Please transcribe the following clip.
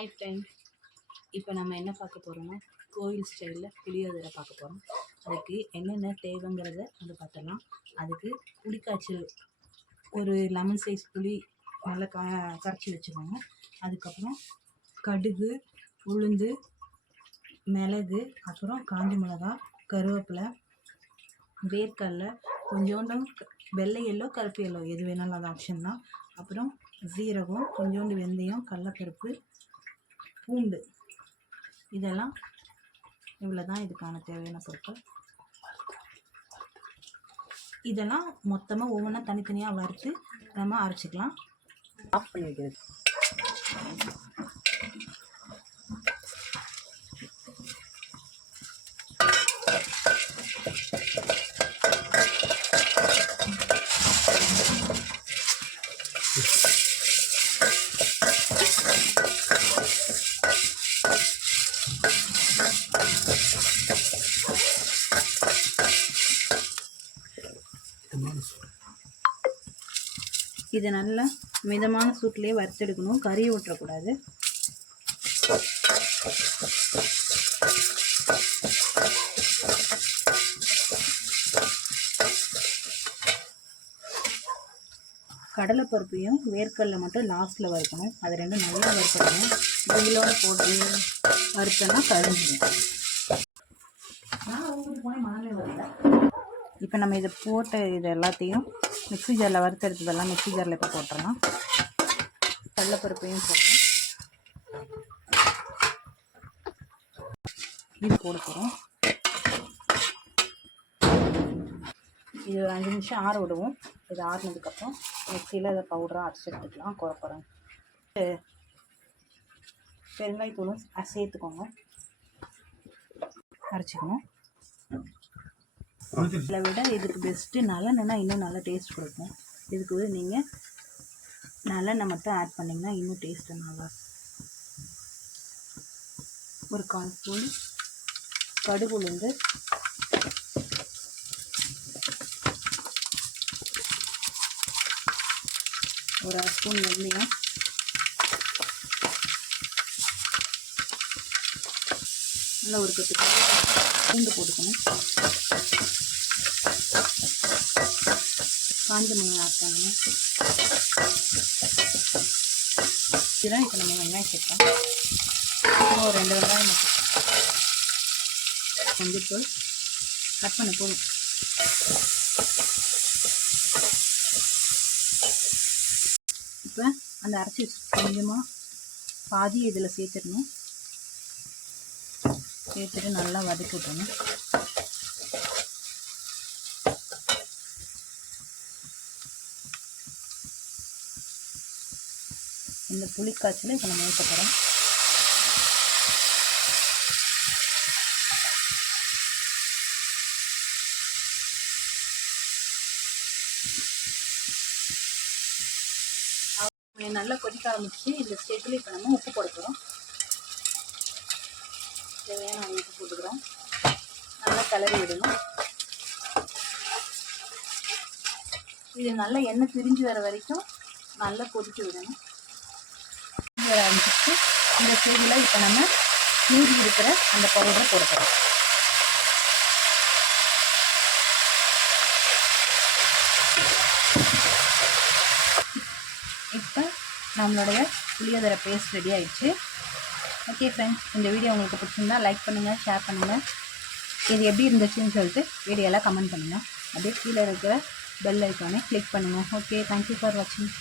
Hi friend, இப்போ நம்ம என்ன பார்க்க போகிறோம்னா கோவில் ஸ்டைலில் புளியோதரை பார்க்க போகிறோம். அதுக்கு என்னென்ன தேவைங்கிறத வந்து பார்த்துடலாம். அதுக்கு புளிக்காய்ச்சல் ஒரு லெமன் சைஸ் புளி நல்லா கரைச்சி வச்சுக்கோங்க. அதுக்கப்புறம் கடுகு, உளுந்து, மிளகு, அப்புறம் காஞ்ச மிளகா, கருவேப்பிலை, வேர்க்கடலை, கொஞ்சோண்டு வெள்ளை எல்லோ, கருப்பு எல்லோ எது வேணாலும் அது ஆப்ஷன் தான். அப்புறம் சீரகம், கொஞ்சோண்டு வெந்தயம், கடலப்பருப்பு, பூண்டு, இதெல்லாம் இவ்வளோ தான் இதுக்கான தேவையான பொருட்கள். இதெல்லாம் மொத்தமாக ஒவ்வொன்றா தனித்தனியாக வறுத்து நம்ம அரைச்சிக்கலாம். ஆஃப் பண்ணி வைக்கிறது. இதை நல்லா மிதமான சூட்லேயே வறுத்தெடுக்கணும், கறியை விட்டுறக்கூடாது. கடலைப்பருப்பையும் வேர்க்கடலை மட்டும் லாஸ்ட்டில் வறுக்கணும். அது ரெண்டும் நல்லா வறுக்கணும். வெயிலோடு போட்டு வறுத்தோன்னா கரிஞ்சிடும். இப்போ நம்ம இதை போட்ட இது எல்லாத்தையும் மிக்ஸி ஜாரில் வறுத்தெடுத்ததெல்லாம் மிக்ஸி ஜாரில் இப்போ போட்டுடலாம். கடலைப்பருப்பையும் போடணும். இது போட போகிறோம். இது ஒரு 5 நிமிஷம் ஆற விடுவோம். இது ஆறினதுக்கப்புறம் மிக்ஸியில் இதை பவுடராக அரைச்சி எடுத்துக்கலாம். குறைக்குறோம். பெருங்காயத்தூளும் சேர்த்துக்கோங்க, அரைச்சிக்கணும். இதில் விட இதுக்கு பெஸ்ட்டு நல்லெண்ணெய்னா இன்னும் நல்லா டேஸ்ட் கொடுக்கும். இதுக்கு நீங்கள் நல்லெண்ணெய் மட்டும் ஆட் பண்ணிங்கன்னா இன்னும் டேஸ்ட்டு நல்லா. ஒரு 1/4 ஸ்பூன் கடுகு, உளுந்து, ஒரு 1/2 ஸ்பூன் வெந்தயம், நல்லா ஒரு கட்டு பூண்டு போட்டுக்கணும். காஞ்ச மிளகாய் ஆட் பண்ணணும். இதுதான் இப்போ நம்ம வெங்காயம் சேர்ப்போம். ஒரு 2 வெங்காயம் மஞ்சத்தூள் கட் பண்ண போதும். இப்போ அந்த அரைச்சி கொஞ்சமாக பாதி இதில் சேர்த்துடணும். சேர்த்துட்டு நல்லா வதக்கி விட்டணும். இந்த புளிக்காய்ச்சலை இப்போ நம்ம ஊற்ற போகிறோம். நல்லா கொதிக்க ஆரம்பிச்சு இந்த ஸ்டேஜில் இப்போ நம்ம உப்பு போட போகிறோம். தேவையான உப்பு போட்டுக்கிறோம். நல்லா கிளறி விடணும். இது நல்லா எண்ணெய் பிரிஞ்சு வர வரைக்கும் நல்லா கொதிக்க விடணும். வர ஆரம்பிச்சு இந்த ஸ்டேஜில் இப்போ நம்ம மீதி இருக்கிற அந்த பவுடரை போட போகிறோம். இப்போ நம்மளுடைய புளியோதரை பேஸ்ட் ரெடி ஆயிடுச்சு. ஓகே ஃப்ரெண்ட்ஸ், இந்த வீடியோ உங்களுக்கு பிடிச்சிருந்தா லைக் பண்ணுங்கள், ஷேர் பண்ணுங்கள். இது எப்படி இருந்துச்சுன்னு சொல்லிட்டு வீடியோலாம் கமெண்ட் பண்ணுங்கள். அப்படியே கீழே இருக்கிற பெல் ஐக்கானே கிளிக் பண்ணுங்கள். ஓகே, தேங்க்யூ ஃபார் வாட்சிங்.